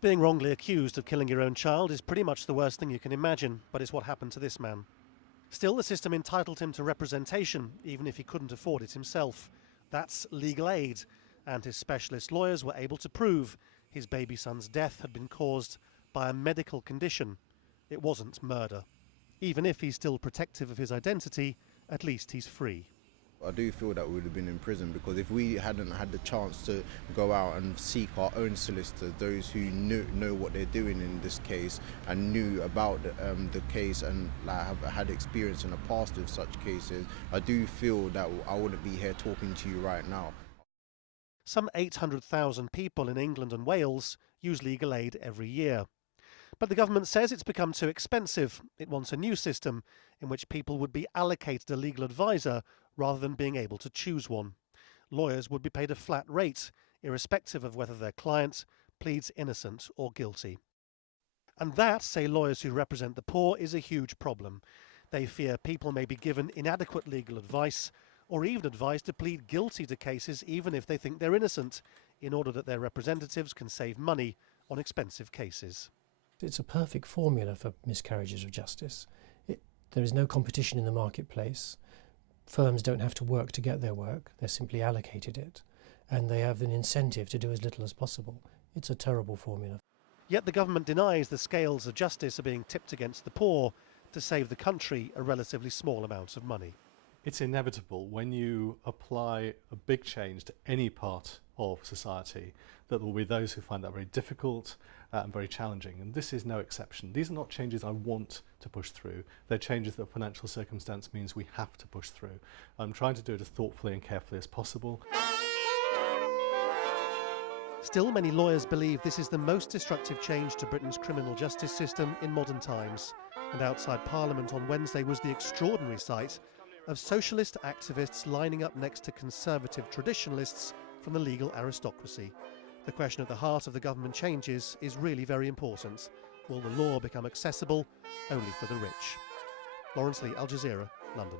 Being wrongly accused of killing your own child is pretty much the worst thing you can imagine, but it's what happened to this man. Still, the system entitled him to representation, even if he couldn't afford it himself. That's legal aid, and his specialist lawyers were able to prove his baby son's death had been caused by a medical condition. It wasn't murder. Even if he's still protective of his identity, at least he's free. I do feel that we would have been in prison, because if we hadn't had the chance to go out and seek our own solicitors, those who know what they're doing in this case and knew about the case and have had experience in the past with such cases, I do feel that I wouldn't be here talking to you right now. Some 800,000 people in England and Wales use legal aid every year. But the government says it's become too expensive. It wants a new system in which people would be allocated a legal advisor rather than being able to choose one. Lawyers would be paid a flat rate, irrespective of whether their client pleads innocent or guilty. And that, say lawyers who represent the poor, is a huge problem. They fear people may be given inadequate legal advice or even advised to plead guilty to cases even if they think they're innocent, in order that their representatives can save money on expensive cases. It's a perfect formula for miscarriages of justice. There is no competition in the marketplace. Firms don't have to work to get their work, they're simply allocated it, and they have an incentive to do as little as possible. It's a terrible formula. Yet the government denies the scales of justice are being tipped against the poor to save the country a relatively small amount of money. It's inevitable when you apply a big change to any part of society that there will be those who find that very difficult and very challenging, and this is no exception. These are not changes I want to push through. They're changes that financial circumstance means we have to push through. I'm trying to do it as thoughtfully and carefully as possible. Still, many lawyers believe this is the most destructive change to Britain's criminal justice system in modern times. And outside Parliament on Wednesday was the extraordinary sight of socialist activists lining up next to conservative traditionalists from the legal aristocracy. The question at the heart of the government changes is really very important. Will the law become accessible only for the rich? Lawrence Lee, Al Jazeera, London.